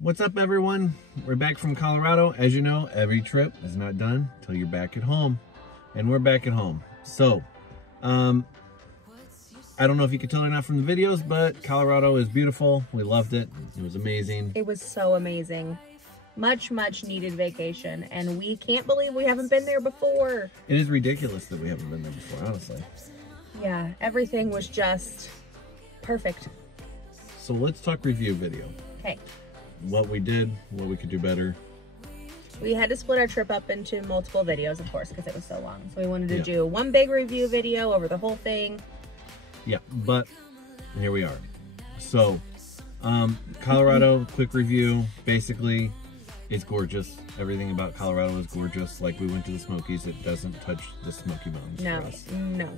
What's up, everyone? We're back from Colorado. As you know, every trip is not done till you're back at home, and we're back at home. So, I don't know if you could tell or not from the videos, but Colorado is beautiful. We loved it. It was amazing. It was so amazing. Much needed vacation, and we can't believe we haven't been there before. It is ridiculous that we haven't been there before, honestly. Yeah, everything was just perfect. So let's talk review video. Okay. What we did, what we could do better. We had to split our trip up into multiple videos, of course, because it was so long. So we wanted to do one big review video over the whole thing. Yeah, but here we are. So, Colorado, quick review. Basically, it's gorgeous. Everything about Colorado is gorgeous. Like, we went to the Smokies. It doesn't touch the Smoky Mountains for us. No.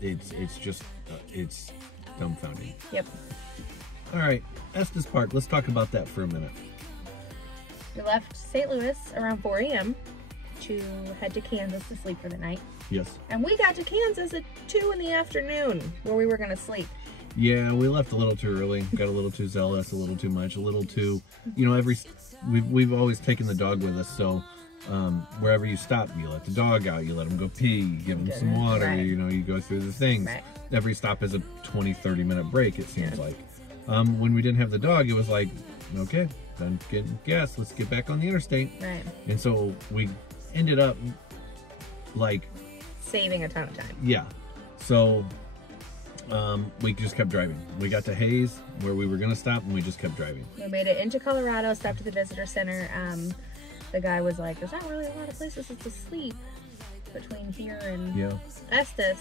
It's just, it's dumbfounding. Yep. All right, Estes Park. Let's talk about that for a minute. We left St. Louis around 4 a.m. to head to Kansas to sleep for the night. Yes. And we got to Kansas at 2 in the afternoon where we were going to sleep. Yeah, we left a little too early. Got a little too zealous, a little too much, a little too, you know, we've always taken the dog with us, so wherever you stop, you let the dog out, you let him go pee, you give him some water, you know, you go through the things. Right. Every stop is a 20-30 minute break, it seems like. When we didn't have the dog, it was like, okay, done getting gas, let's get back on the interstate. Right. And so we ended up like saving a ton of time. Yeah. So we just kept driving. We got to Hayes where we were gonna stop, and we just kept driving. We made it into Colorado, stopped at the visitor center. The guy was like, there's not really a lot of places to sleep between here and Estes.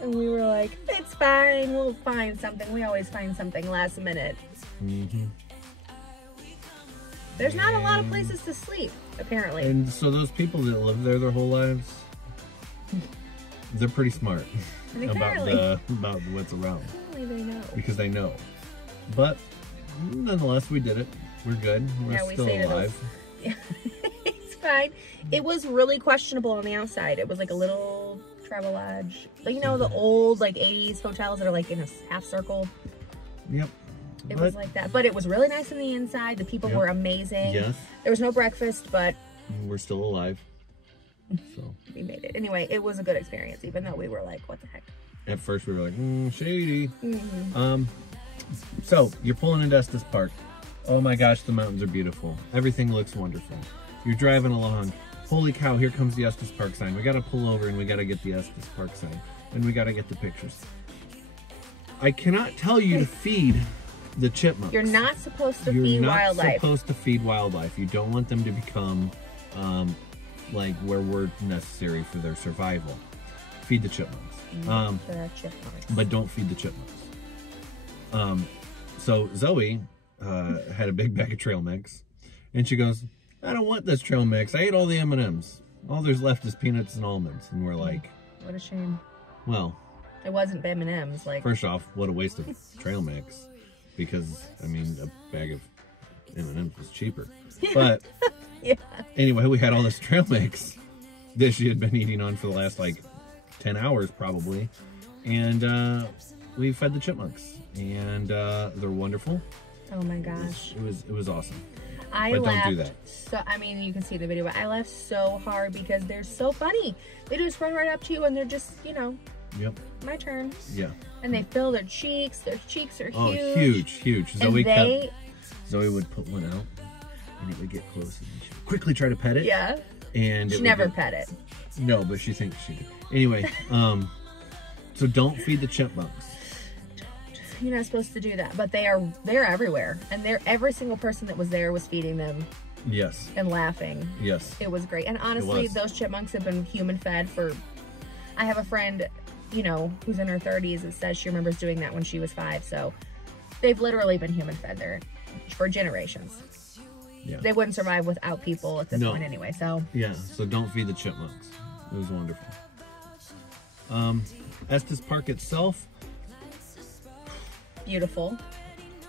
And we were like, it's fine, we'll find something. We always find something last minute. There's not a lot of places to sleep, apparently. And so those people that live there their whole lives, they're pretty smart about what's around. Apparently they know. Because they know. But nonetheless, we did it. We're good. We're still alive. It's fine. It was really questionable on the outside. It was like a little travel lodge. But you know, the old like 80s hotels that are like in a half circle? Yep. It was like that. But it was really nice on the inside. The people were amazing. Yes. There was no breakfast, but we're still alive. So we made it. Anyway, it was a good experience, even though we were like, what the heck? At first we were like, shady. So you're pulling into Estes Park. Oh my gosh, the mountains are beautiful. Everything looks wonderful. You're driving along. Holy cow, here comes the Estes Park sign. We gotta pull over and we gotta get the Estes Park sign. And we gotta get the pictures. I cannot tell you to feed the chipmunks. You're not supposed to feed wildlife. You're not supposed to feed wildlife. You don't want them to become like where we're necessary for their survival. Feed the chipmunks. But don't feed the chipmunks. So Zoe had a big bag of trail mix, and she goes, I don't want this trail mix. I ate all the M&Ms. All there's left is peanuts and almonds. And we're like, what a shame. Well, it wasn't M&Ms. Like, first off, what a waste of trail mix, because I mean a bag of M&Ms was cheaper. But anyway, we had all this trail mix that she had been eating on for the last like 10 hours probably, and we fed the chipmunks, and they're wonderful. Oh my gosh, it was awesome. But don't do that. So I mean, you can see the video, but I laughed so hard because they're so funny. They just run right up to you and they're just, you know, my turn. Yeah. And they fill their cheeks. Their cheeks are huge. Oh, huge. Zoe would put one out, and it would get close, and she would quickly try to pet it. Yeah. And she never pet it. No, but she thinks she did. Anyway, so don't feed the chipmunks. You're not supposed to do that, but they're everywhere, and every single person that was there was feeding them. Yes. And laughing. Yes. It was great. And honestly, those chipmunks have been human fed for, I have a friend, you know, who's in her 30s that says she remembers doing that when she was 5. So they've literally been human fed there for generations. Yeah. They wouldn't survive without people at this point anyway, so. Yeah, so don't feed the chipmunks. It was wonderful. Estes Park itself, beautiful.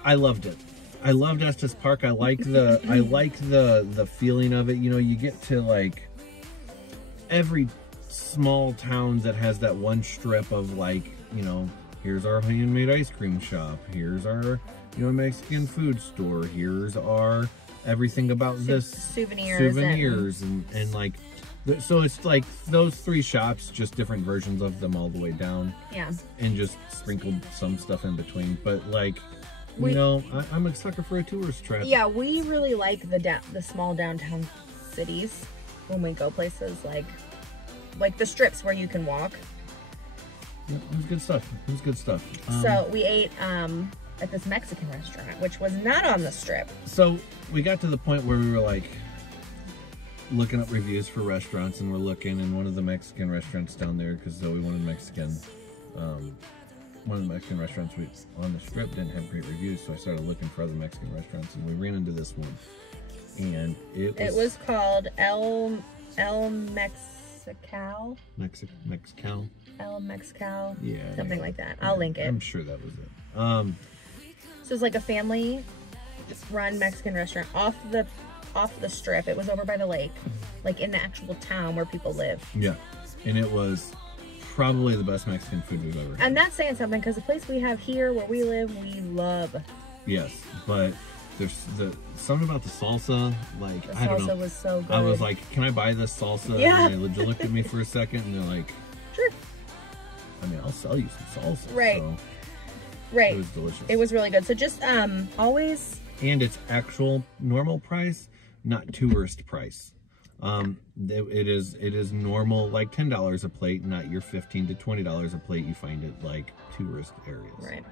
I loved it. I loved Estes Park. I like the feeling of it. You know, you get to like every small town that has that one strip of like, you know, here's our handmade ice cream shop. Here's our you know, a Mexican food store. Here's our everything about this souvenirs and like, so it's like those 3 shops, just different versions of them all the way down. Yeah. And just sprinkled some stuff in between. But like, you know, I'm a sucker for a tourist trap. Yeah, we really like the small downtown cities when we go places like the strips where you can walk. Yeah, it was good stuff. It was good stuff. So we ate at this Mexican restaurant, which was not on the strip. So we got to the point where we were like looking up reviews for restaurants, and we're looking in one of the Mexican restaurants down there because Zoe wanted Mexican. One of the Mexican restaurants on the strip didn't have great reviews, so I started looking for other Mexican restaurants, and we ran into this one, and it was called El Mex Kal. Mex Kal. El Mex Kal. Yeah. Something like that. I'll link it. I'm sure that was it. So it's like a family-run Mexican restaurant off the strip. It was over by the lake, like in the actual town where people live. Yeah, and it was probably the best Mexican food we've ever had. And that's saying something, because the place we have here where we live, we love. Yes, but there's something about the salsa, like, I don't know. The salsa was so good. I was like, can I buy this salsa? Yeah. And they looked at me for a second, and they're like, sure. I mean, I'll sell you some salsa. Right. So right. It was delicious. It was really good. So just always. And it's actual normal price, not tourist price. It is normal, like $10 a plate, not your $15 to $20 a plate you find at like tourist areas. Right.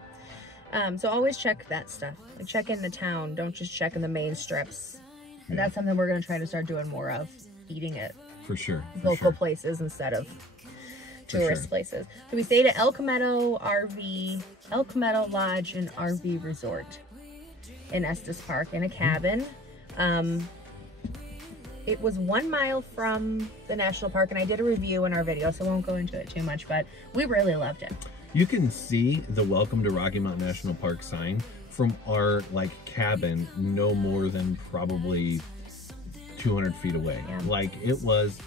So always check that stuff. Like, check in the town. Don't just check in the main strips. And that's something we're going to try to start doing more of, eating at for sure local places instead of tourist places. So we stayed at El Comedo Lodge and RV Resort in Estes Park in a cabin. It was 1 mile from the national park, and I did a review in our video, so I won't go into it too much, but we really loved it. You can see the Welcome to Rocky Mountain National Park sign from our like cabin no more than probably 200 feet away. Yeah. Like it was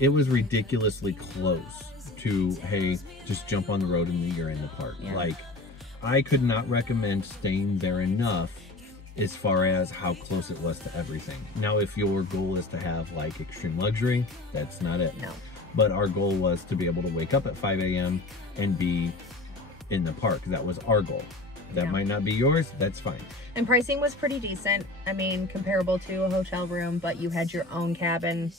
ridiculously close to, hey, just jump on the road and you're in the park. Yeah. Like, I could not recommend staying there enough as far as how close it was to everything. Now, if your goal is to have like extreme luxury, that's not it. No. But our goal was to be able to wake up at 5 a.m. and be in the park. That was our goal. That might not be yours, that's fine. And pricing was pretty decent. I mean, comparable to a hotel room, but you had your own cabin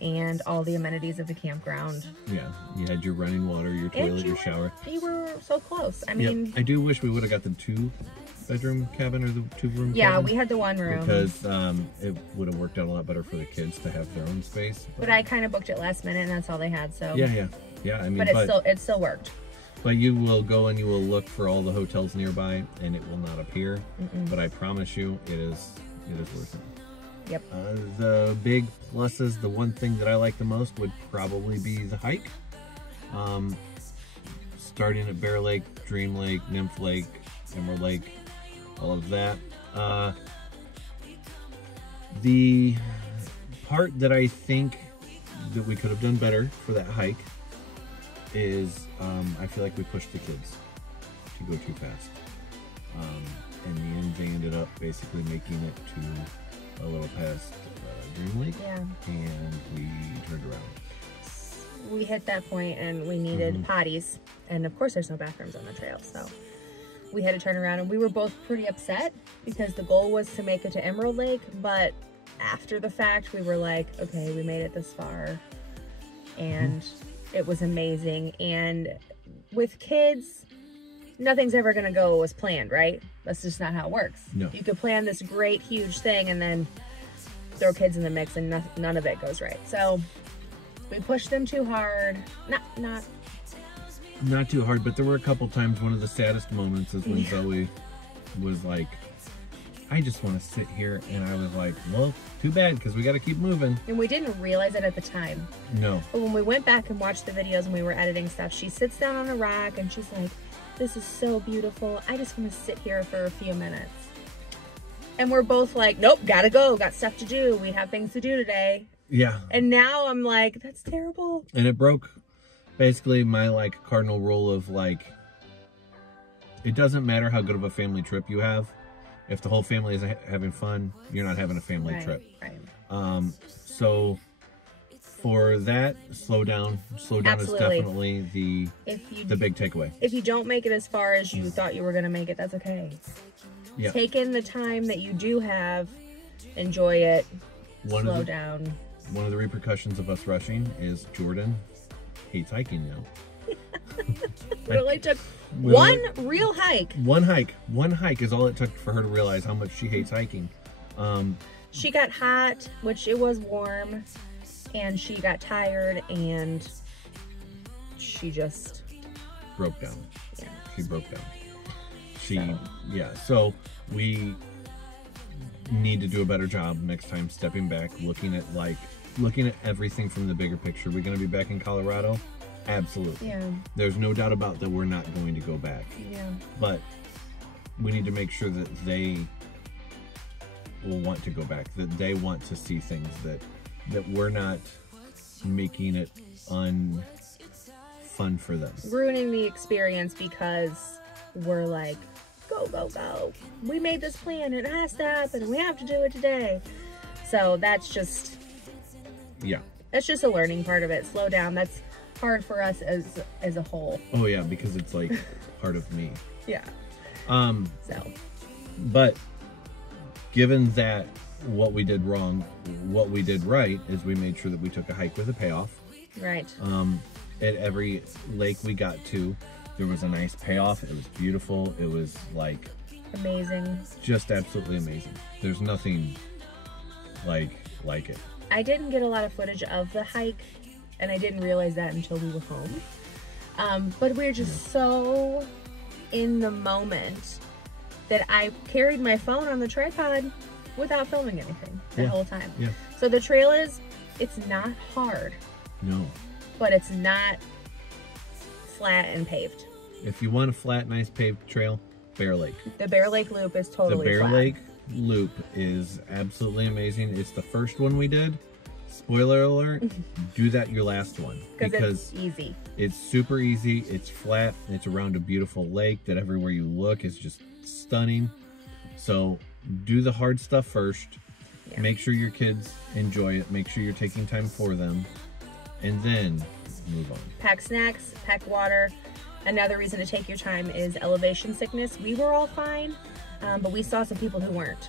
and all the amenities of the campground. Yeah, you had your running water, your toilet, your shower. You were so close. I mean, I do wish we would have got the 2-bedroom cabin or the 2-room yeah, cabin. we had the 1 room. Because it would have worked out a lot better for the kids to have their own space. But I kind of booked it last minute, and that's all they had, so. Yeah. I mean, but it still worked. But you will go and you will look for all the hotels nearby, and it will not appear. But I promise you, it is worth it. Yep. The big pluses, the one thing that I like the most would probably be the hike. Starting at Bear Lake, Dream Lake, Nymph Lake, Emerald Lake, all of that. The part that I think that we could have done better for that hike is I feel like we pushed the kids to go too fast. In the end, they ended up basically making it to a little past Dream Lake, and we turned around. We hit that point and we needed potties, and of course there's no bathrooms on the trail, so we had to turn around, and we were both pretty upset because the goal was to make it to Emerald Lake, but after the fact we were like, okay, we made it this far, and it was amazing. And with kids, nothing's ever gonna go as planned, right? That's just not how it works. No. You could plan this great huge thing and then throw kids in the mix and none of it goes right. So we pushed them too hard. Not too hard, but there were a couple times. One of the saddest moments is when Zoe was like, I just want to sit here, and I was like, well, too bad, because we got to keep moving. And we didn't realize it at the time. No. But when we went back and watched the videos and we were editing stuff, she sits down on a rock and she's like, this is so beautiful. I just want to sit here for a few minutes. And we're both like, nope, gotta go. Got stuff to do. We have things to do today. Yeah. And now I'm like, that's terrible. And it broke basically my like cardinal rule of like, it doesn't matter how good of a family trip you have. If the whole family is having fun, you're not having a family trip. Right. So for that, slow down. Slow down Absolutely. is definitely the big takeaway. If you don't make it as far as you thought you were going to make it, that's okay. Yeah. Take in the time that you do have, enjoy it, slow down. One of the repercussions of us rushing is Jordan hates hiking now. It only took one real hike. One hike is all it took for her to realize how much she hates hiking. She got hot, which it was warm, and she got tired, and she just broke down. Yeah. She broke down. So we need to do a better job next time stepping back, looking at everything from the bigger picture. We're going to be back in Colorado. Absolutely. Yeah. There's no doubt about that we're not going to go back. Yeah. But we need to make sure that they will want to go back, that they want to see things, that we're not making it unfun for them. Ruining the experience because we're like, go, go, go. We made this plan. It has to happen. We have to do it today. So that's just... Yeah. That's just a learning part of it. Slow down. That's hard for us as a whole. Oh yeah, because it's like part of me. Yeah. But given that what we did wrong, what we did right is we made sure that we took a hike with a payoff. Right. At every lake we got to, there was a nice payoff. It was beautiful. It was like amazing. Just absolutely amazing. There's nothing like it. I didn't get a lot of footage of the hike, and I didn't realize that until we were home. But we were just so in the moment that I carried my phone on the tripod without filming anything the whole time. Yeah. So the trail it's not hard. No. But it's not flat and paved. If you want a flat, nice paved trail, Bear Lake. The Bear Lake Loop is totally flat. The Bear flat. Lake Loop is absolutely amazing. It's the first one we did. Spoiler alert, do that your last one. Because it's easy. It's super easy. It's flat. It's around a beautiful lake that everywhere you look is just stunning. So do the hard stuff first. Yeah. Make sure your kids enjoy it. Make sure you're taking time for them. And then move on. Pack snacks, pack water. Another reason to take your time is elevation sickness. We were all fine, but we saw some people who weren't.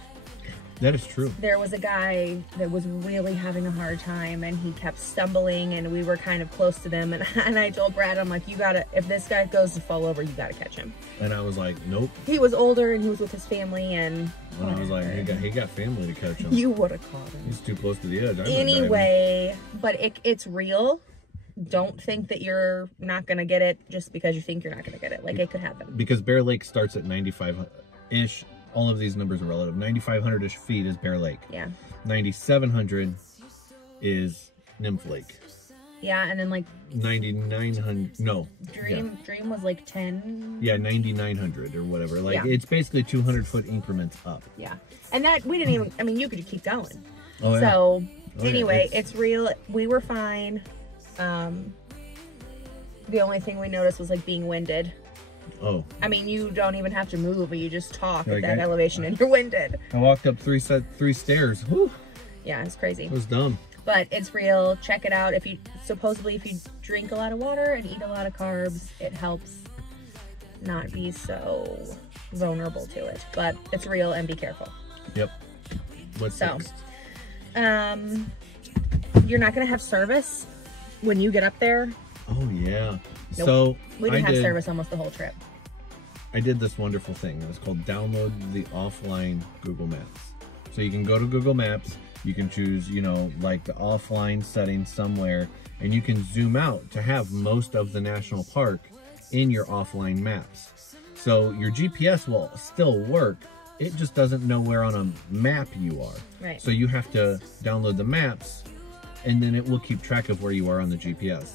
That is true. There was a guy that was really having a hard time, and he kept stumbling, and we were kind of close to them. And I told Brad, I'm like, you gotta, if this guy goes to fall over, you gotta catch him. And I was like, nope. He was older, and he was with his family, and I was like, he got family to catch him. You would have caught him. He's too close to the edge. Anyway, but it's real. Don't think that you're not gonna get it just because you think you're not gonna get it. Like, it could happen. Because Bear Lake starts at 95-ish. All of these numbers are relative. 9,500-ish feet is Bear Lake. Yeah. 9,700 is Nymph Lake. Yeah, and then like 9,900. No. Dream was like 10. Yeah, 9,900 or whatever. Like it's basically 200-foot increments up. Yeah, and that we didn't even. I mean, you could keep going. Oh yeah. So anyway, it's real. We were fine. The only thing we noticed was like being winded. Oh. I mean, you don't even have to move, but you just talk at that elevation and you're winded. I walked up three stairs. Whew. Yeah, it's crazy. It was dumb. But it's real. Check it out. If you drink a lot of water and eat a lot of carbs, it helps not be so vulnerable to it. But it's real, and be careful. Yep. What's next? You're not gonna have service when you get up there. Oh yeah. Nope. So we didn't have service almost the whole trip. I did this wonderful thing. It was called download the offline Google Maps. So you can go to Google Maps, you can choose, like the offline settings somewhere, and you can zoom out to have most of the national park in your offline maps. So your GPS will still work. It just doesn't know where on a map you are. Right. So you have to download the maps, and then it will keep track of where you are on the GPS.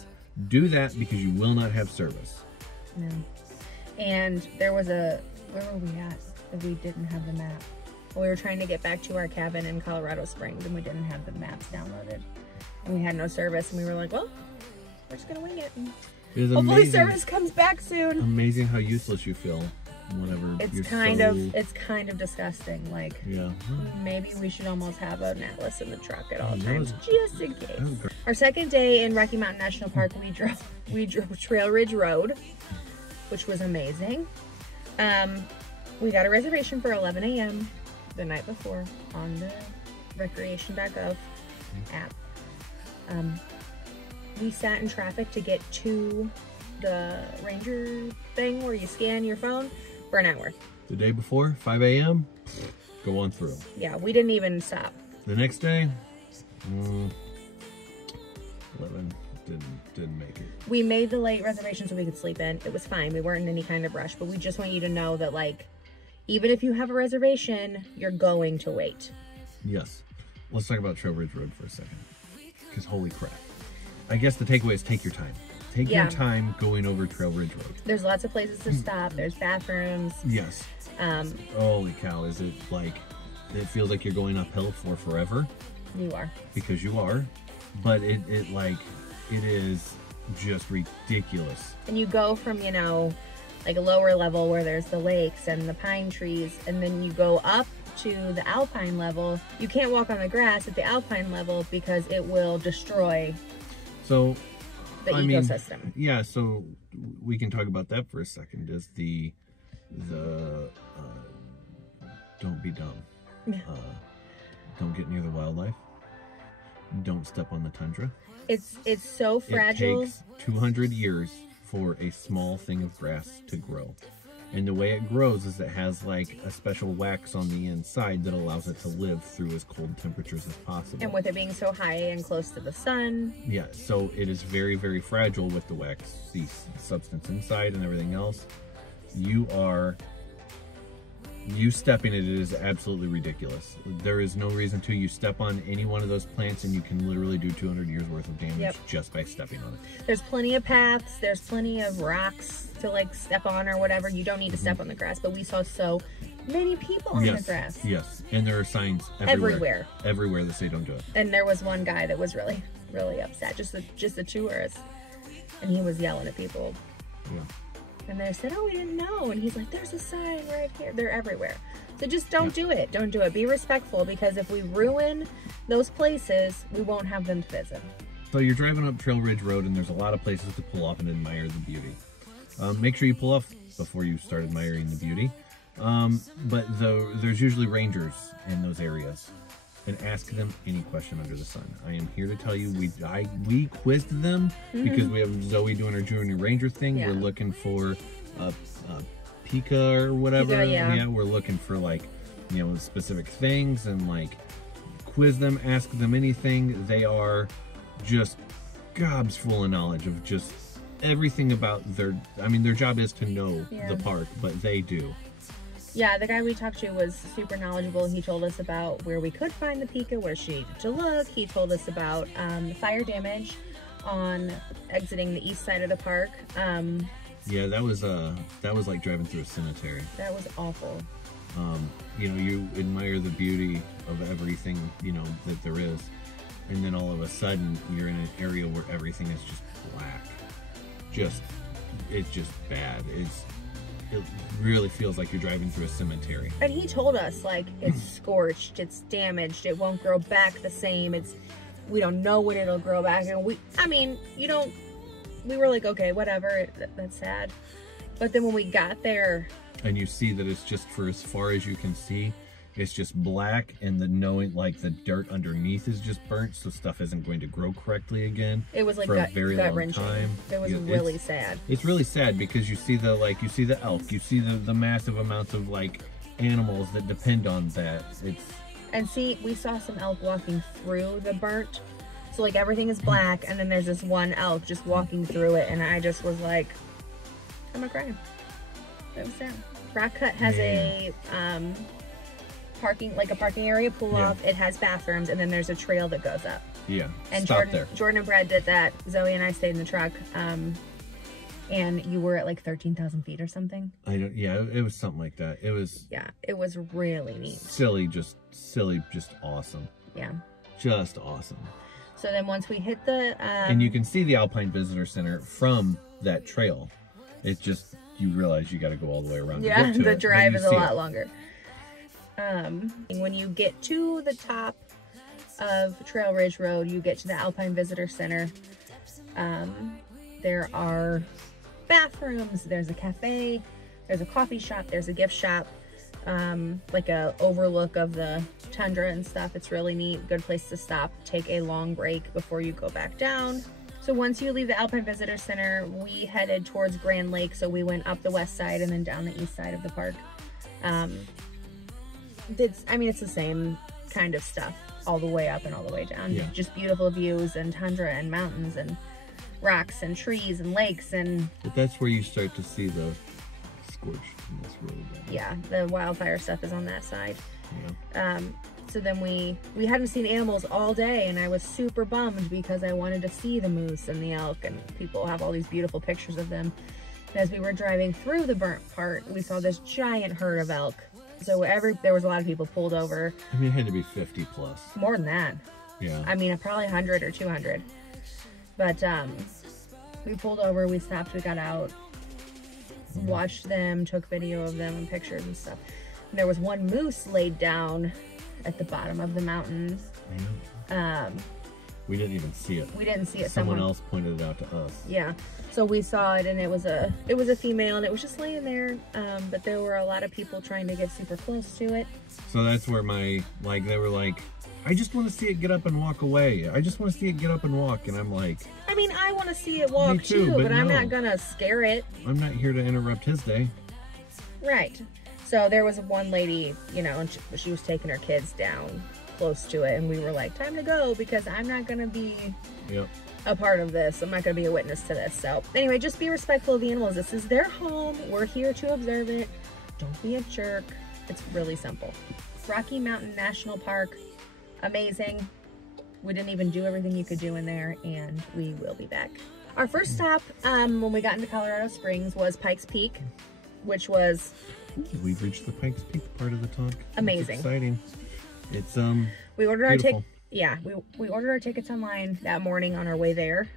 Do that because you will not have service. No. And there was where were we at that we didn't have the map? We were trying to get back to our cabin in Colorado Springs, and we didn't have the maps downloaded. And we had no service, and we were like, well, we're just gonna wing it. And hopefully service comes back soon. Amazing how useless you feel whatever. It's kind of disgusting. Like, yeah. Maybe we should almost have an Atlas in the truck at all times, Was, just in case. Our second day in Rocky Mountain National Park, we drove Trail Ridge Road, which was amazing. We got a reservation for 11 a.m. the night before on the recreation.gov app. We sat in traffic to get to the ranger thing where you scan your phone for an hour. The day before, 5 a.m., go on through. Yeah, we didn't even stop. The next day, 11, didn't make it. We made the late reservation so we could sleep in. It was fine. We weren't in any kind of rush, but we just want you to know that, like, even if you have a reservation, you're going to wait. Yes. Let's talk about Trail Ridge Road for a second. Because holy crap. I guess the takeaway is take your time. Take your time going over Trail Ridge Road. There's lots of places to stop. There's bathrooms. Yes. Holy cow. Is it like, it feels like you're going uphill for forever? You are. Because you are. But it is just ridiculous. And you go from, you know, like a lower level where there's the lakes and the pine trees, and then you go up to the Alpine level. You can't walk on the grass at the Alpine level because it will destroy the ecosystem. Yeah, so we can talk about that for a second. Is the don't be dumb. Don't get near the wildlife. Don't step on the tundra. It's so fragile. It takes 200 years for a small thing of grass to grow. And the way it grows is it has like a special wax on the inside that allows it to live through as cold temperatures as possible. And with it being so high and close to the sun. Yeah, so it is very, very fragile with the wax, the substance inside and everything else. You stepping it is absolutely ridiculous. There is no reason to. You step on any one of those plants and you can literally do 200 years worth of damage just by stepping on it. There's plenty of paths. There's plenty of rocks to like step on or whatever. You don't need to step on the grass, but we saw so many people on the grass. Yes, and there are signs everywhere that say don't do it. And there was one guy that was really, really upset, just a tourist, and he was yelling at people. Yeah. And they said, oh, we didn't know. And he's like, there's a sign right here. They're everywhere. So just don't do it. Don't do it. Be respectful, because if we ruin those places, we won't have them to visit. So you're driving up Trail Ridge Road, and there's a lot of places to pull off and admire the beauty. Make sure you pull off before you start admiring the beauty. But there's usually rangers in those areas. And ask them any question under the sun. I am here to tell you, we quizzed them because we have Zoe doing her junior ranger thing. We're looking for Pika or whatever. Pika, we're looking for like, you know, specific things and like quiz them, ask them anything. They are just gobs full of knowledge of just everything about their job is to know the park, but they do. Yeah, the guy we talked to was super knowledgeable. He told us about where we could find the Pika, where she needed to look. He told us about fire damage on exiting the east side of the park. Yeah, that was like driving through a cemetery. That was awful. You know, you admire the beauty of everything, you know, that there is, and then all of a sudden you're in an area where everything is just black. It's just bad. It really feels like you're driving through a cemetery. And he told us, like, it's scorched, it's damaged, it won't grow back the same, we don't know when it'll grow back, and we were like, okay, whatever, that's sad. But then when we got there, and you see that it's just, for as far as you can see, it's just black, and the dirt underneath is just burnt, so stuff isn't going to grow correctly again. It was like for a very long time. It was really sad. It's really sad because you see the elk, you see the massive amounts of like animals that depend on that. And see, we saw some elk walking through the burnt, so like everything is black, and then there's this one elk just walking through it, and I just was like, I'm gonna cry. It was sad. Rock Cut has a parking area pull off. It has bathrooms, and then there's a trail that goes up. Yeah. And Stop there. Jordan and Brad did that. Zoe and I stayed in the truck. And you were at like 13,000 feet or something. It was something like that. It was. Yeah, it was really neat. Silly, just awesome. Yeah. Just awesome. So then once we hit the and you can see the Alpine Visitor Center from that trail. It's just you realize you got to go all the way around. Yeah, to get to the it, drive is a lot it. longer. When you get to the top of Trail Ridge Road, you get to the Alpine Visitor Center. There are bathrooms, there's a cafe, there's a coffee shop, there's a gift shop, like a overlook of the tundra and stuff. It's really neat. Good place to stop, take a long break before you go back down. So once you leave the Alpine Visitor Center, we headed towards Grand Lake. So we went up the west side and then down the east side of the park. It's the same kind of stuff all the way up and all the way down. Yeah. Just beautiful views and tundra and mountains and rocks and trees and lakes. But that's where you start to see the scorched in this road. Yeah, the wildfire stuff is on that side. Yeah. So then we hadn't seen animals all day, and I was super bummed because I wanted to see the moose and the elk, and people have all these beautiful pictures of them. And as we were driving through the burnt part, we saw this giant herd of elk. So there was a lot of people pulled over. I mean, it had to be 50 plus. More than that. Yeah. I mean, probably 100 or 200. But we pulled over, we stopped, we got out, watched them, took video of them and pictures and stuff. And there was one moose laid down at the bottom of the mountain. Yeah. We didn't even see it. We didn't see it. Someone else pointed it out to us. Yeah. So we saw it, and it was a female, and it was just laying there. But there were a lot of people trying to get super close to it. So that's where they were like, I just want to see it get up and walk away. I just want to see it get up and walk. And I'm like, I mean, I want to see it walk too, but no. I'm not gonna scare it. I'm not here to interrupt his day. Right. So there was one lady, and she was taking her kids down close to it, and we were like, time to go, because I'm not gonna be a part of this. I'm not gonna be a witness to this. So anyway, just be respectful of the animals. This is their home. We're here to observe it. Don't be a jerk. It's really simple. Rocky Mountain National Park, amazing. We didn't even do everything you could do in there, and we will be back. Our first stop when we got into Colorado Springs was Pike's Peak, which was We've reached the Pike's Peak part of the talk. amazing. It's exciting. It's we ordered our beautiful. we ordered our tickets online that morning on our way there.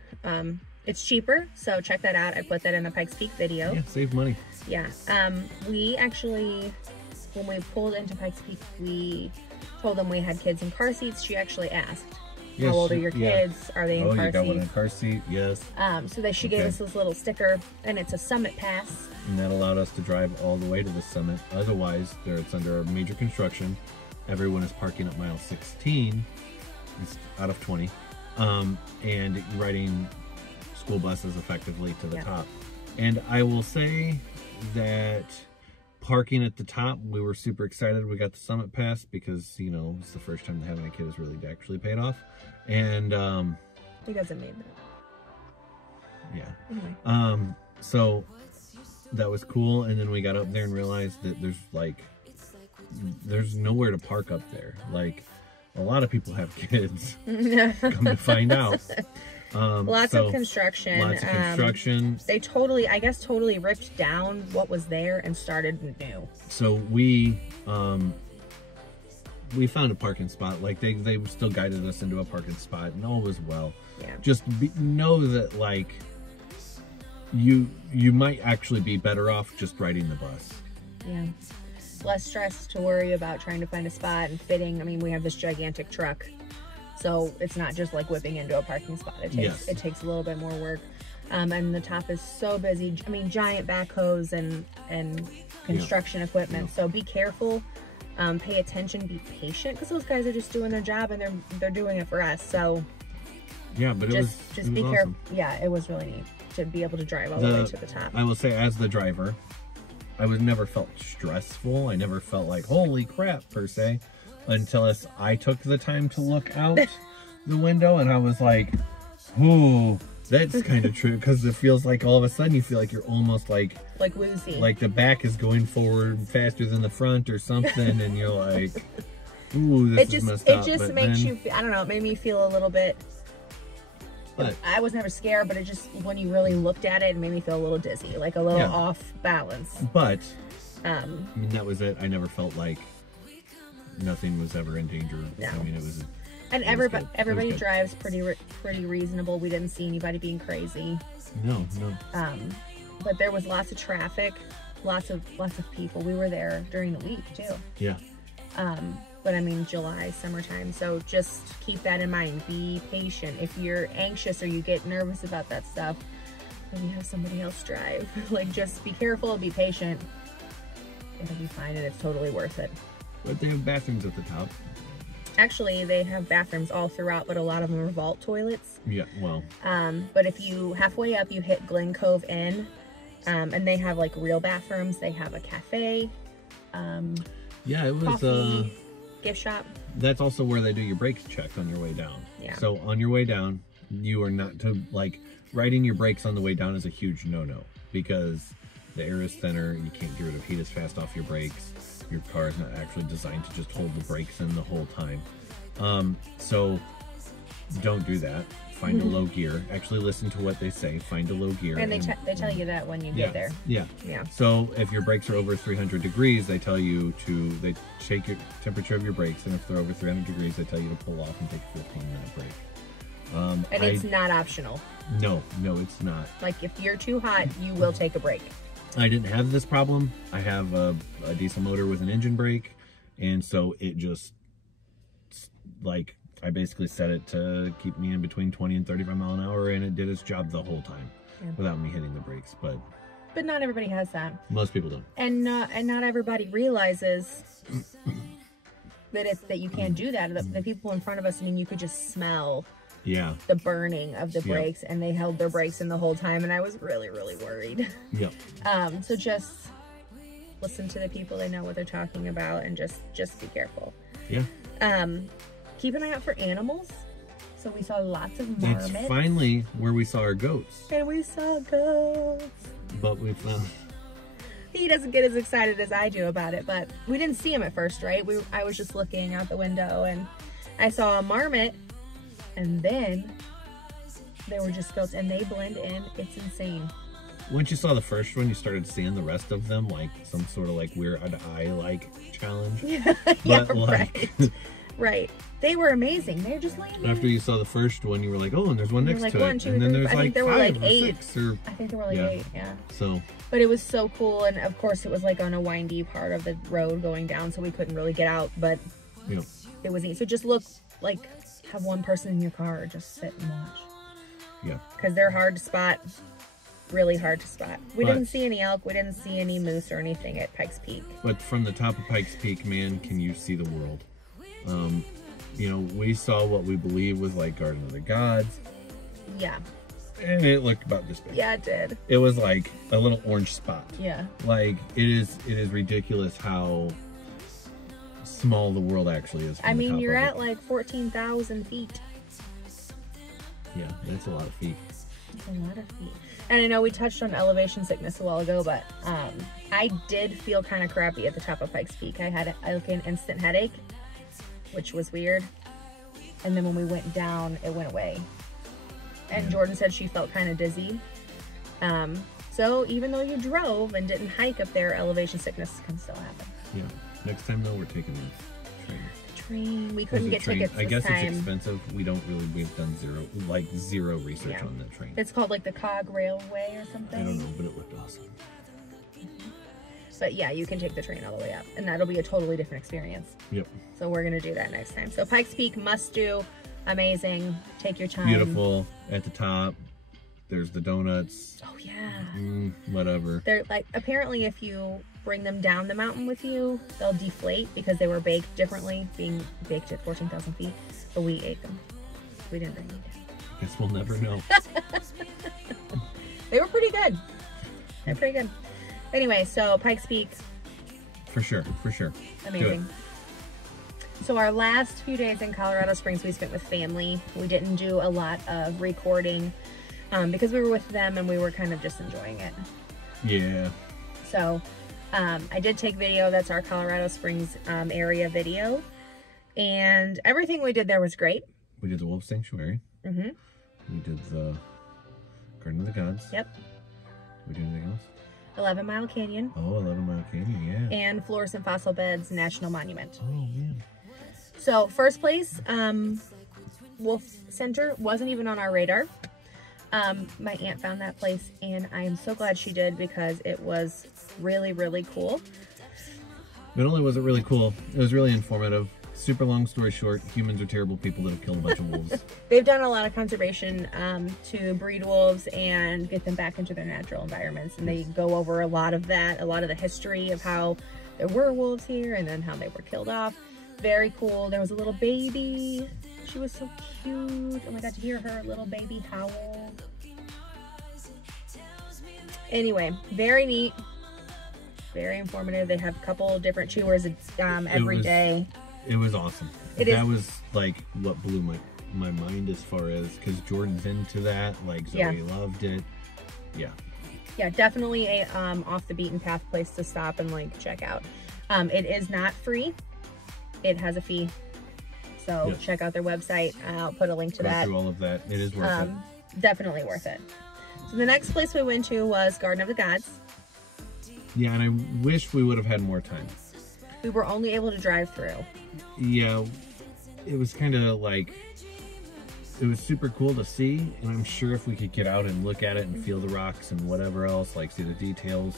It's cheaper, so check that out. I put that in a Pike's Peak video. Yeah, save money. Yeah. We actually, when we pulled into Pike's Peak, we told them we had kids in car seats. She actually asked, Yes, how old are your kids? Are they in car you got one in seats? a car seat? Yes. So she gave us this little sticker, and it's a summit pass. And that allowed us to drive all the way to the summit. Otherwise, it's under major construction. Everyone is parking at mile 16. It's out of 20. And riding school buses effectively to the top. And I will say that parking at the top, we were super excited we got the summit pass because, it's the first time having a kid has really actually paid off. And He doesn't mean that. yeah. Anyway. So that was cool. And then we got up there and realized that there's nowhere to park up there. Like, a lot of people have kids. Come to find out. Lots of construction. Lots of construction. They totally ripped down what was there and started new. So we found a parking spot. Like, they still guided us into a parking spot, and all was well. Yeah. Just know that, like, you might actually be better off just riding the bus. Yeah. Less stress to worry about trying to find a spot and fitting. I mean, we have this gigantic truck, so it's not just like whipping into a parking spot. It takes a little bit more work. And the top is so busy. I mean, giant backhoes and construction equipment. So be careful. Pay attention. Be patient, because those guys are just doing their job, and they're doing it for us. So yeah, but it was be awesome. careful. Yeah, it was really neat to be able to drive all the way to the top. I will say, as the driver, I never felt stressful. I never felt like, holy crap, per se, until I took the time to look out the window, and I was like, ooh, that's kind of true, because it feels like all of a sudden you feel like you're almost like woozy. Like the back is going forward faster than the front or something, and you're like, ooh, this is messed up. It just makes you, I don't know, it made me feel a little bit, but I was never scared, but it just, when you really looked at it made me feel a little dizzy, like a little off balance. But, I mean, that was it. I never felt like nothing was ever in danger. No. I mean, it was... And everybody drives pretty reasonable. We didn't see anybody being crazy. No. but there was lots of traffic, lots of people. We were there during the week too. Yeah. But I mean July, summertime. So just keep that in mind. Be patient. If you're anxious or you get nervous about that stuff, maybe have somebody else drive. Like, just be careful, be patient. It'll be fine, and it's totally worth it. But they have bathrooms at the top. Actually, they have bathrooms all throughout, but a lot of them are vault toilets. Yeah, well. But if you halfway up, you hit Glen Cove Inn, and they have like real bathrooms. They have a cafe. Yeah, it was coffee, gift shop. That's also where they do your brakes check on your way down. Yeah. So on your way down, you are not to, like, riding your brakes on the way down is a huge no-no, because the air is thinner, you can't get rid of heat as fast off your brakes. Your car is not actually designed to just hold the brakes in the whole time. So don't do that. Find a low gear. Actually listen to what they say. Find a low gear. And they tell you that when you get there. Yeah. Yeah. So if your brakes are over 300 degrees, they tell you to, they check your temperature of your brakes, and if they're over 300 degrees, they tell you to pull off and take a 15-minute break. And it's not optional. No, it's not. Like, if you're too hot, you will take a break. I didn't have this problem. I have a diesel motor with an engine brake, and so it just, like, I basically set it to keep me in between 20 and 35 mile an hour, and it did its job the whole time without me hitting the brakes. But not everybody has that. Most people don't. And not everybody realizes that you can't do that. The people in front of us, I mean, you could just smell the burning of the brakes, and they held their brakes in the whole time, and I was really, really worried. Yep. So just listen to the people. They know what they're talking about, and just be careful. Yeah. Keep an eye out for animals. So we saw lots of marmots. It's finally where we saw our goats. And we saw goats. But we found... He doesn't get as excited as I do about it, but we didn't see him at first, right? I was just looking out the window, and I saw a marmot, and then there were just goats, and they blend in. It's insane. Once you saw the first one, you started seeing the rest of them, like some sort of like weird eye challenge. But right. Right. They were amazing. They were just laying there. After you saw the first one, you were like, oh, and there's one next to it. And then there's like 5 or 6 or... I think there were like 8, yeah. So... But it was so cool, and of course it was like on a windy part of the road going down, so we couldn't really get out, but it was neat. So just look, like, have one person in your car, just sit and watch. Yeah. Because they're hard to spot. Really hard to spot. We didn't see any elk, we didn't see any moose or anything at Pike's Peak. But from the top of Pike's Peak, man, can you see the world? You know, we saw what we believe was like Garden of the Gods. Yeah. And it looked about this big. Yeah, it did. It was like a little orange spot. Yeah. Like, it is ridiculous how small the world actually is. I mean, you're at like 14,000 feet. Yeah, that's a lot of feet. That's a lot of feet. And I know we touched on elevation sickness a while ago, but I did feel kind of crappy at the top of Pike's Peak. I had like an instant headache, which was weird. And then when we went down, it went away. And Jordan said she felt kind of dizzy. So even though you drove and didn't hike up there, elevation sickness can still happen. Yeah. Next time though, we're taking the train. The train. We couldn't get tickets this time. I guess it's expensive. We've done zero research on that train. It's called like the Cog Railway or something. I don't know, but it looked awesome. But yeah, you can take the train all the way up, and that'll be a totally different experience. Yep. So we're gonna do that next time. So Pike's Peak, must do. Amazing. Take your time. Beautiful. At the top, there's the donuts. Oh yeah. Whatever. They're like, apparently if you bring them down the mountain with you, they'll deflate because they were baked differently, being baked at 14,000 feet. But we ate them. We didn't bring them down. I guess we'll never know. They were pretty good. They're pretty good. Anyway, so Pike's Peak. For sure. Amazing. So our last few days in Colorado Springs we spent with family. We didn't do a lot of recording because we were with them and we were kind of just enjoying it. Yeah. So I did take video. That's our Colorado Springs area video. And everything we did there was great. We did the Wolf Sanctuary. Mm-hmm. We did the Garden of the Gods. Yep. We did anything else? 11 Mile Canyon. Oh, 11 Mile Canyon, yeah. And Flores and Fossil Beds National Monument. Oh, man. So, first place, Wolf Center wasn't even on our radar. My aunt found that place, and I am so glad she did because it was really, really cool. Not only was it really cool, it was really informative. Super long story short, humans are terrible people that have killed a bunch of wolves. They've done a lot of conservation to breed wolves and get them back into their natural environments. And they go over a lot of that, a lot of the history of how there were wolves here and then how they were killed off. Very cool. There was a little baby. She was so cute. Oh my God, to hear her little baby howl. Anyway, very neat. Very informative. They have a couple different chewers every day. It was awesome. That was like what blew my mind as far as, because Jordan's into that. Like Zoe loved it. Yeah. Yeah, definitely a off the beaten path place to stop and like check out. It is not free. It has a fee. So check out their website. I'll put a link to that. Through all of that. It is worth it. Definitely worth it. So the next place we went to was Garden of the Gods. Yeah, and I wish we would have had more time. We were only able to drive through. Yeah, it was kind of like, it was super cool to see, and I'm sure if we could get out and look at it and feel the rocks and whatever else, like see the details,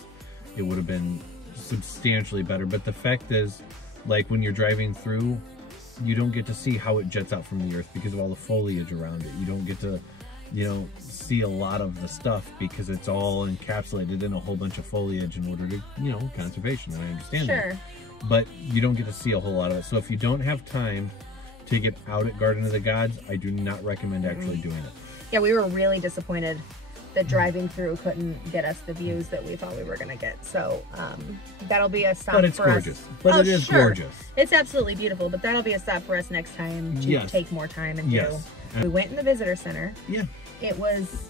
it would have been substantially better. But the fact is, like when you're driving through, you don't get to see how it jets out from the earth because of all the foliage around it. You don't get to, you know, see a lot of the stuff because it's all encapsulated in a whole bunch of foliage in order to, you know, conservation, and I understand that. But you don't get to see a whole lot of it. So if you don't have time to get out at Garden of the Gods, I do not recommend actually doing it. Yeah, we were really disappointed that driving through couldn't get us the views that we thought we were going to get. So that'll be a stop for us. But it's gorgeous. But it is gorgeous. It's absolutely beautiful, but that'll be a stop for us next time to take more time and do. We went in the visitor center. Yeah. It was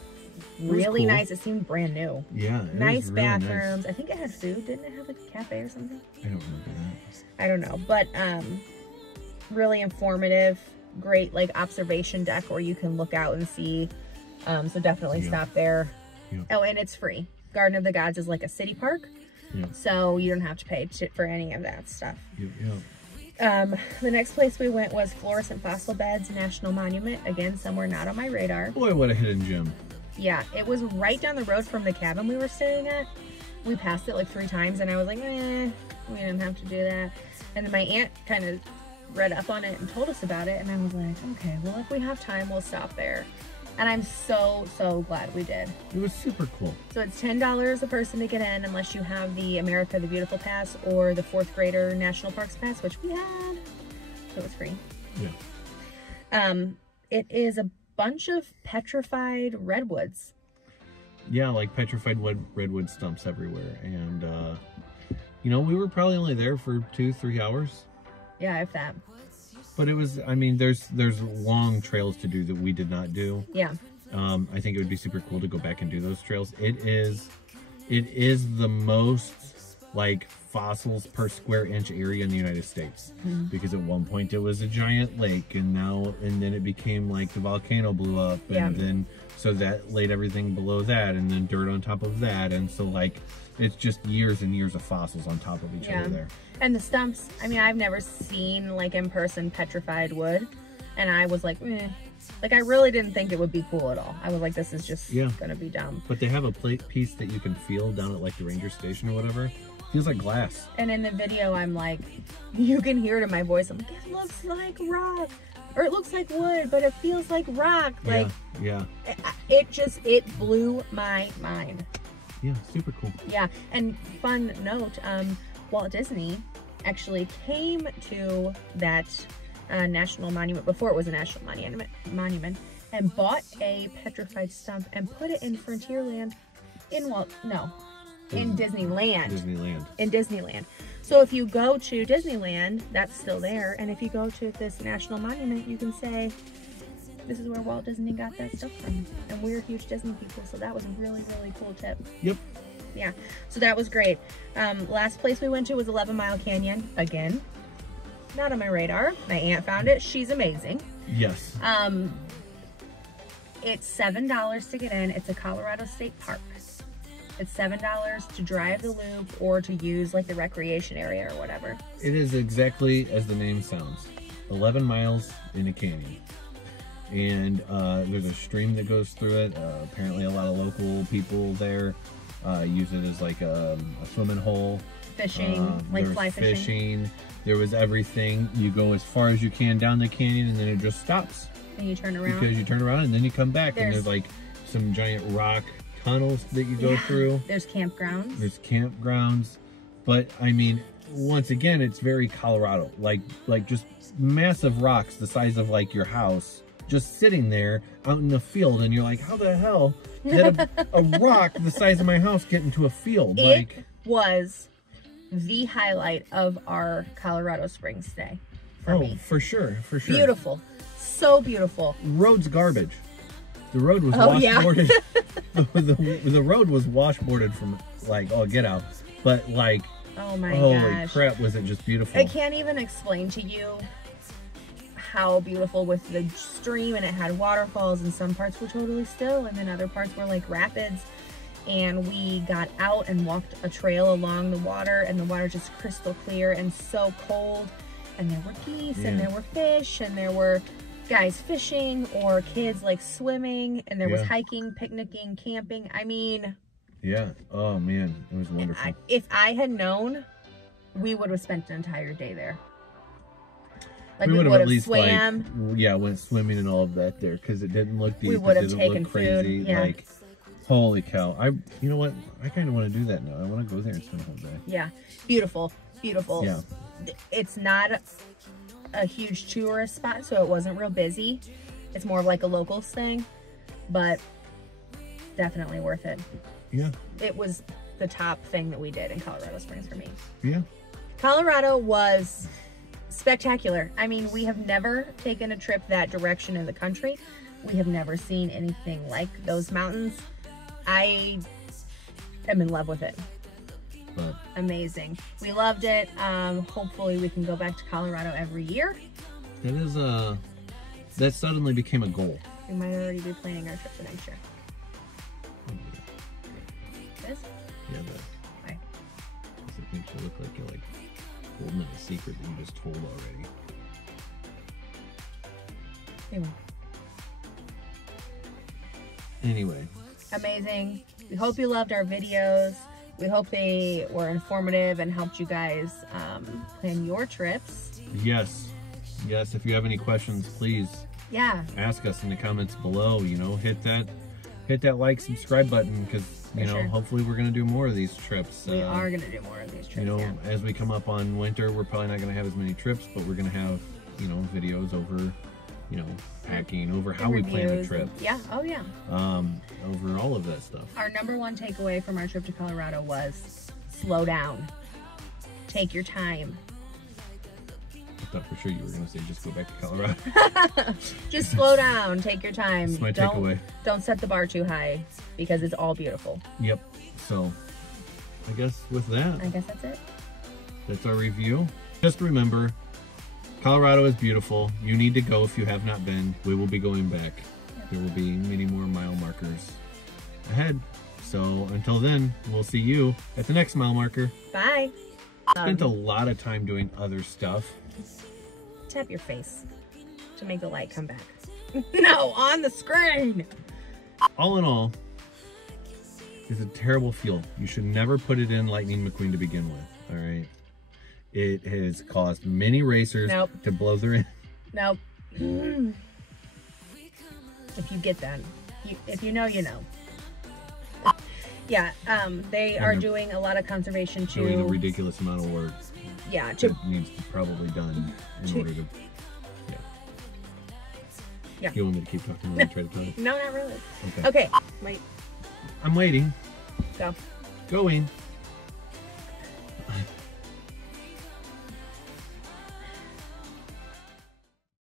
really nice. It seemed brand new. Yeah. Nice bathrooms. I think it had food. Didn't it have like a cafe or something? I don't remember that. I don't know. But really informative. Great like observation deck where you can look out and see. So definitely stop there. Yeah. Oh, and it's free. Garden of the Gods is like a city park. Yeah. So you don't have to pay for any of that stuff. Yeah. The next place we went was Flores and Fossil Beds National Monument. Again, somewhere not on my radar. Boy, what a hidden gem. Yeah, it was right down the road from the cabin we were staying at. We passed it like 3 times and I was like, we didn't have to do that. And then my aunt kind of read up on it and told us about it. And I was like, okay, well, if we have time, we'll stop there. And I'm so, so glad we did. It was super cool. So it's $10 a person to get in unless you have the America the Beautiful Pass or the 4th grader National Parks Pass, which we had. So it's free. Yeah. It is a bunch of petrified redwoods. Yeah, like petrified redwood stumps everywhere. And, you know, we were probably only there for 2-3 hours. Yeah, if that. But it was, I mean, there's long trails to do that we did not do. Yeah. I think it would be super cool to go back and do those trails. It is the most like fossils per square inch area in the United States. Because at one point it was a giant lake and then it became like the volcano blew up and then so that laid everything below that and then dirt on top of that, and so like it's just years and years of fossils on top of each other there. And the stumps, I mean, I've never seen like in person petrified wood, and I was like, like I really didn't think it would be cool at all. I was like, this is just gonna be dumb. But they have a piece that you can feel down at like the ranger station or whatever. Feels like glass. And in the video, I'm like, you can hear it in my voice. I'm like, it looks like rock, or it looks like wood, but it feels like rock. Like, it blew my mind. Yeah, super cool. Yeah, and fun note, Walt Disney actually came to that national monument before it was a national monument and bought a petrified stump and put it in Frontierland in Disneyland. In Disneyland. So if you go to Disneyland, that's still there, and if you go to this national monument, you can say, this is where Walt Disney got that stuff from. And we're huge Disney people, so that was a really, really cool tip. Yep. Yeah, so that was great. Last place we went to was 11 Mile Canyon. Again, not on my radar. My aunt found it. She's amazing. Yes. It's $7 to get in. It's a Colorado State Park. It's $7 to drive the loop or to use like the recreation area or whatever. It is exactly as the name sounds. 11 miles in a canyon. and there's a stream that goes through it. Apparently a lot of local people there use it as like a swimming hole. Fishing, like fly fishing. There was everything. You go as far as you can down the canyon, and then it just stops. And you turn around. Because you turn around, and then you come back, and there's like some giant rock tunnels that you go through. There's campgrounds. There's campgrounds. But, I mean, once again, it's very Colorado. Like just massive rocks the size of, like, your house. Just sitting there out in the field, and you're like, how the hell did a rock the size of my house get into a field? It was the highlight of our Colorado Springs stay for me. For sure. Beautiful. So beautiful. Road's garbage. The road was washboarded. The road was washboarded from, like, get out. But, like, oh my holy gosh. crap, was it just beautiful. I can't even explain to you how beautiful with the stream, and it had waterfalls, and some parts were totally still, and then other parts were like rapids. And we got out and walked a trail along the water, and the water just crystal clear and so cold. And there were geese, and there were fish, and there were guys fishing, or kids like swimming, and there was hiking, picnicking, camping. I mean, yeah. Oh man, it was wonderful. If I had known, we would have spent an entire day there. Like we would have at least swam. Like, went swimming and all of that there, because it didn't look deep. We would have it taken look crazy. food. Yeah. Like, holy cow! You know what? I kind of want to do that now. I want to go there and spend the whole day. Yeah, beautiful, beautiful. Yeah. It's not a huge tourist spot, so it wasn't real busy. It's more of like a locals thing, but definitely worth it. Yeah. It was the top thing that we did in Colorado Springs for me. Yeah. Colorado was spectacular. I mean, we have never taken a trip that direction in the country. We have never seen anything like those mountains. I am in love with it. But amazing. We loved it. Hopefully we can go back to Colorado every year. It is that suddenly became a goal. We might already be planning our trip for next year. This? Yeah, but why? Because it makes you look like you're like holding a secret that you just told already. Anyway. Amazing. We hope you loved our videos. We hope they were informative and helped you guys plan your trips. Yes. Yes, if you have any questions, please ask us in the comments below. You know, hit that like, subscribe button, because you know, hopefully we're gonna do more of these trips. We are gonna do more of these trips. You know, as we come up on winter, we're probably not gonna have as many trips, but we're gonna have, you know, videos over, you know, packing, over how we plan the trip. Over all of that stuff. Our #1 takeaway from our trip to Colorado was slow down. Take your time. I thought for sure you were going to say just go back to Colorado. Just slow down. Take your time. That's my takeaway. Don't set the bar too high, because it's all beautiful. Yep. So, I guess with that. I guess that's it. That's our review. Just remember, Colorado is beautiful. You need to go if you have not been. We will be going back. There will be many more mile markers ahead. So until then, we'll see you at the next mile marker. Bye. Spent a lot of time doing other stuff. Tap your face to make the light come back. No, on the screen. All in all, it's a terrible fuel. You should never put it in Lightning McQueen to begin with. All right. It has caused many racers to blow their engine. Nope. If you get that, if you know, you know. Yeah, they are doing a lot of conservation to... Doing a ridiculous amount of work. Yeah. That needs to be probably done in order to... Yeah. You want me to keep talking while I try to talk? No, not really. Okay. Wait. I'm waiting. Go. Going.